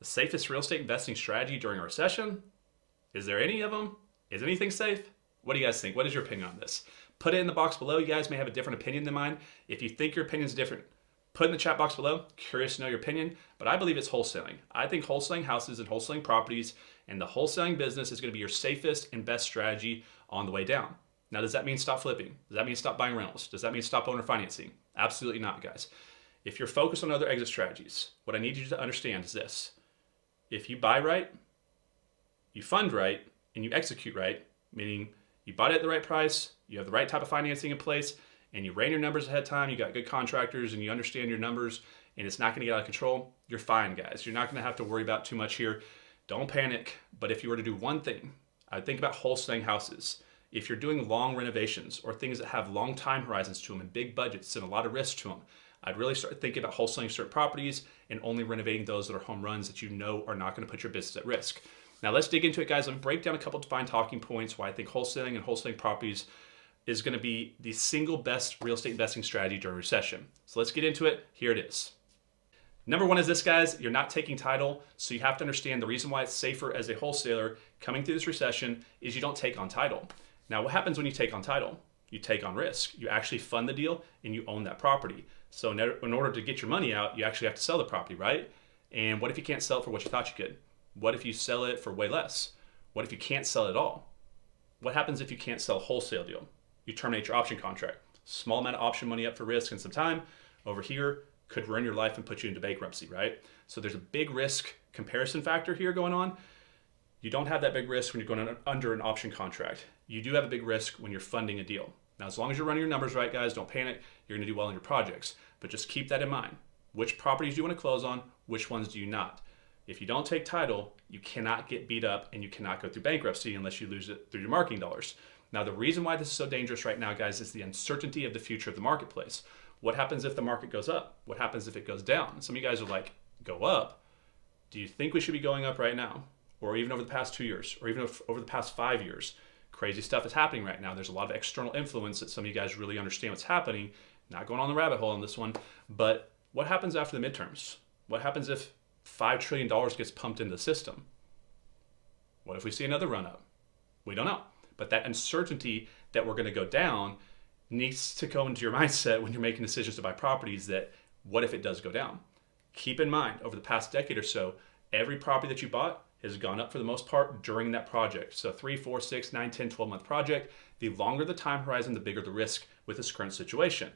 The safest real estate investing strategy during a recession? Is there any of them? Is anything safe? What do you guys think? What is your opinion on this? Put it in the box below. You guys may have a different opinion than mine. If you think your opinion is different, put it in the chat box below. Curious to know your opinion, but I believe it's wholesaling. I think wholesaling houses and wholesaling properties and the wholesaling business is going to be your safest and best strategy on the way down. Now, does that mean stop flipping? Does that mean stop buying rentals? Does that mean stop owner financing? Absolutely not, guys. If you're focused on other exit strategies, what I need you to understand is this. If you buy right, you fund right, and you execute right, meaning you bought it at the right price, you have the right type of financing in place, and you ran your numbers ahead of time, you got good contractors, and you understand your numbers, and it's not going to get out of control, you're fine, guys. You're not going to have to worry about too much here. Don't panic. But if you were to do one thing, I would think about wholesaling houses. If you're doing long renovations or things that have long time horizons to them and big budgets and a lot of risk to them, I'd really start thinking about wholesaling certain properties and only renovating those that are home runs that you know are not going to put your business at risk. Now let's dig into it, guys. Let me break down a couple of defined talking points why I think wholesaling and wholesaling properties is going to be the single best real estate investing strategy during a recession. So let's get into it. Here it is. Number one is this, guys. You're not taking title, so you have to understand the reason why it's safer as a wholesaler coming through this recession is you don't take on title. Now, what happens when you take on title? You take on risk. You actually fund the deal and you own that property. So in order to get your money out, you actually have to sell the property, right? And what if you can't sell it for what you thought you could? What if you sell it for way less? What if you can't sell it at all? What happens if you can't sell a wholesale deal? You terminate your option contract. Small amount of option money up for risk and some time over here could ruin your life and put you into bankruptcy, right? So there's a big risk comparison factor here going on. You don't have that big risk when you're going under an option contract. You do have a big risk when you're funding a deal. Now, as long as you're running your numbers right, guys, don't panic. You're going to do well in your projects. But just keep that in mind. Which properties do you want to close on? Which ones do you not? If you don't take title, you cannot get beat up and you cannot go through bankruptcy unless you lose it through your marketing dollars. Now, the reason why this is so dangerous right now, guys, is the uncertainty of the future of the marketplace. What happens if the market goes up? What happens if it goes down? Some of you guys are like, go up? Do you think we should be going up right now? Or even over the past 2 years? Or even over the past 5 years? Crazy stuff is happening right now. There's a lot of external influence that some of you guys really understand what's happening. Not going on the rabbit hole on this one, but what happens after the midterms? What happens if $5 trillion gets pumped into the system? What if we see another run up? We don't know. But that uncertainty that we're going to go down needs to go into your mindset when you're making decisions to buy properties that what if it does go down? Keep in mind, over the past decade or so, every property that you bought has gone up for the most part during that project. So 3, 4, 6, 9, 10, 12-month project. The longer the time horizon, the bigger the risk with this current situation.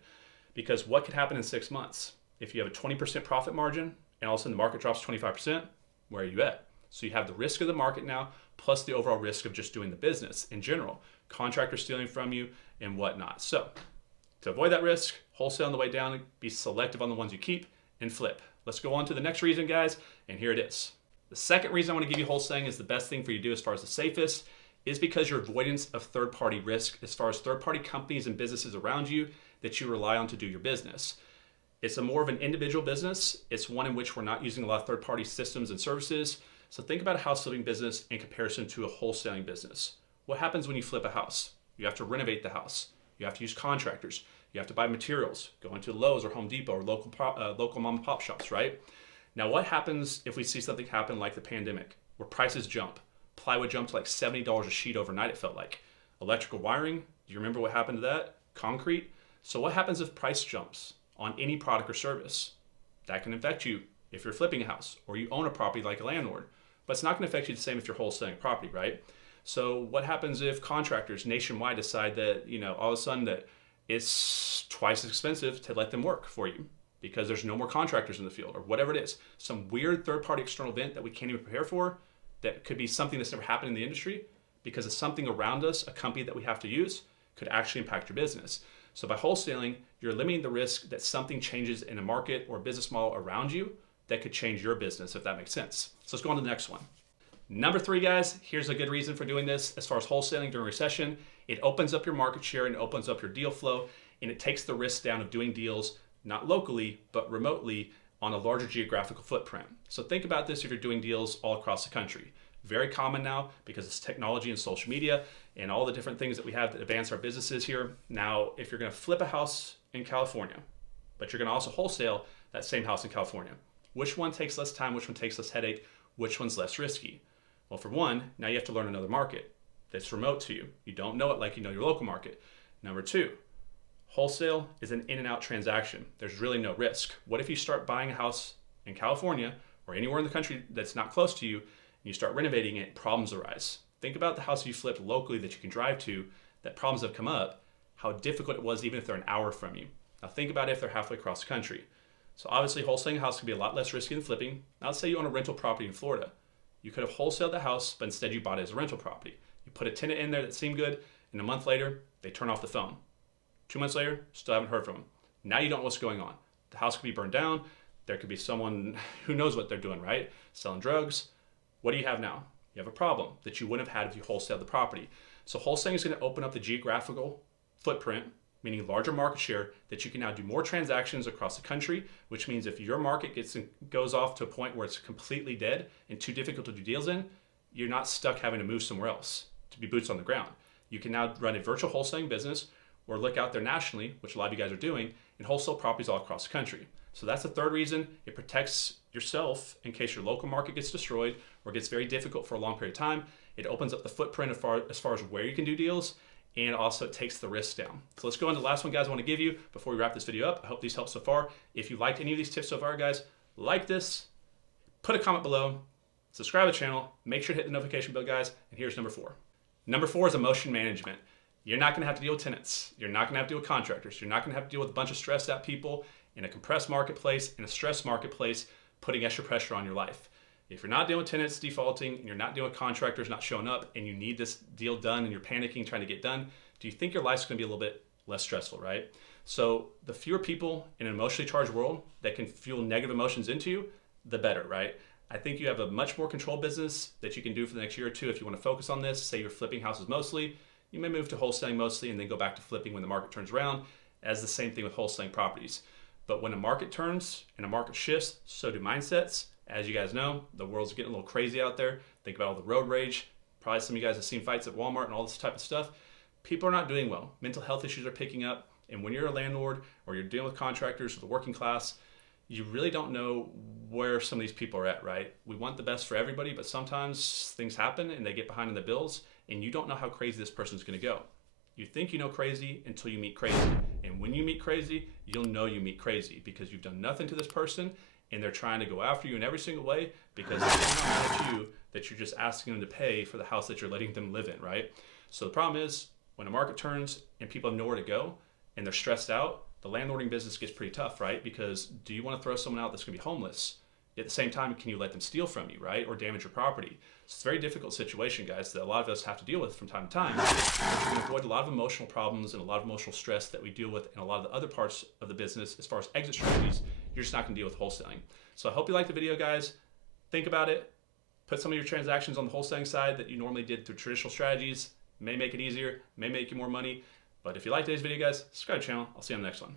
Because what could happen in 6 months? If you have a 20% profit margin and all of a sudden the market drops 25%, where are you at? So you have the risk of the market now, plus the overall risk of just doing the business in general. Contractors stealing from you and whatnot. So to avoid that risk, wholesale on the way down, be selective on the ones you keep and flip. Let's go on to the next reason, guys, and here it is. The second reason I want to give you wholesaling is the best thing for you to do as far as the safest is because your avoidance of third-party risk as far as third-party companies and businesses around you that you rely on to do your business. It's a more of an individual business. It's one in which we're not using a lot of third-party systems and services. So think about a house flipping business in comparison to a wholesaling business. What happens when you flip a house? You have to renovate the house. You have to use contractors. You have to buy materials, go into Lowe's or Home Depot or local mom and pop shops, right? Now, what happens if we see something happen like the pandemic where prices jump? Plywood jumped to like $70 a sheet overnight, it felt like. Electrical wiring, do you remember what happened to that? Concrete. So what happens if price jumps on any product or service? That can affect you if you're flipping a house or you own a property like a landlord. But it's not going to affect you the same if you're wholesaling property, right? So what happens if contractors nationwide decide that, all of a sudden that it's twice as expensive to let them work for you because there's no more contractors in the field or whatever it is. Some weird third-party external event that we can't even prepare for that could be something that's never happened in the industry because of something around us, a company that we have to use, could actually impact your business. So by wholesaling, you're limiting the risk that something changes in a market or business model around you that could change your business, if that makes sense. So let's go on to the next one. Number 3, guys, here's a good reason for doing this as far as wholesaling during recession. It opens up your market share and it opens up your deal flow, and it takes the risk down of doing deals not locally, but remotely on a larger geographical footprint. So think about this if you're doing deals all across the country. Very common now because it's technology and social media and all the different things that we have that advance our businesses here. Now, if you're going to flip a house in California, but you're going to also wholesale that same house in California, Which one takes less time? Which one takes less headache? Which one's less risky? Well, for one, now you have to learn another market that's remote to you. You don't know it like you know your local market. Number two, wholesale is an in and out transaction. There's really no risk. What if you start buying a house in California or anywhere in the country that's not close to you, and you start renovating it, problems arise? Think about the house you flipped locally that you can drive to, that problems have come up, how difficult it was even if they're an hour from you. Now think about if they're halfway across the country. So obviously wholesaling a house can be a lot less risky than flipping. Now let's say you own a rental property in Florida. You could have wholesaled the house, but instead you bought it as a rental property. You put a tenant in there that seemed good, and a month later, they turn off the phone. 2 months later, still haven't heard from them. Now you don't know what's going on. The house could be burned down. There could be someone, who knows what they're doing, right? Selling drugs. What do you have now? You have a problem that you wouldn't have had if you wholesaled the property. So wholesaling is going to open up the geographical footprint, meaning larger market share, that you can now do more transactions across the country, which means if your market goes off to a point where it's completely dead and too difficult to do deals in, you're not stuck having to move somewhere else to be boots on the ground. You can now run a virtual wholesaling business or look out there nationally, which a lot of you guys are doing, and wholesale properties all across the country. So that's the third reason. It protects yourself in case your local market gets destroyed or gets very difficult for a long period of time. It opens up the footprint as far as where you can do deals, and also it takes the risk down. So let's go into the last one, guys, I want to give you before we wrap this video up. I hope these help so far. If you liked any of these tips so far, guys, like this, put a comment below, subscribe to the channel, make sure to hit the notification bell, guys, and here's number 4. Number 4 is emotion management. You're not going to have to deal with tenants. You're not going to have to deal with contractors. You're not going to have to deal with a bunch of stressed out people in a compressed marketplace, in a stressed marketplace, putting extra pressure on your life. If you're not dealing with tenants defaulting, and you're not dealing with contractors not showing up, and you need this deal done and you're panicking trying to get done, do you think your life's going to be a little bit less stressful, right? So the fewer people in an emotionally charged world that can fuel negative emotions into you, the better, right? I think you have a much more controlled business that you can do for the next year or two if you want to focus on this. Say you're flipping houses mostly, you may move to wholesaling mostly and then go back to flipping when the market turns around, as the same thing with wholesaling properties. But when a market turns and a market shifts, so do mindsets. As you guys know, the world's getting a little crazy out there. Think about all the road rage. Probably some of you guys have seen fights at Walmart and all this type of stuff. People are not doing well. Mental health issues are picking up. And when you're a landlord or you're dealing with contractors or the working class, you really don't know where some of these people are at, right? We want the best for everybody, but sometimes things happen and they get behind in the bills and you don't know how crazy this person's gonna go. You think you know crazy until you meet crazy. And when you meet crazy, you'll know you meet crazy because you've done nothing to this person and they're trying to go after you in every single way because they're not mad at you that you're just asking them to pay for the house that you're letting them live in, right? So the problem is when a market turns and people have nowhere to go and they're stressed out, the landlording business gets pretty tough, right? Because do you want to throw someone out that's gonna be homeless? At the same time, can you let them steal from you, right? Or damage your property? So it's a very difficult situation, guys, that a lot of us have to deal with from time to time. But you can avoid a lot of emotional problems and a lot of emotional stress that we deal with in a lot of the other parts of the business as far as exit strategies. You're just not gonna deal with wholesaling. So I hope you liked the video, guys. Think about it. Put some of your transactions on the wholesaling side that you normally did through traditional strategies. May make it easier, may make you more money. But if you like today's video, guys, subscribe to the channel. I'll see you on the next one.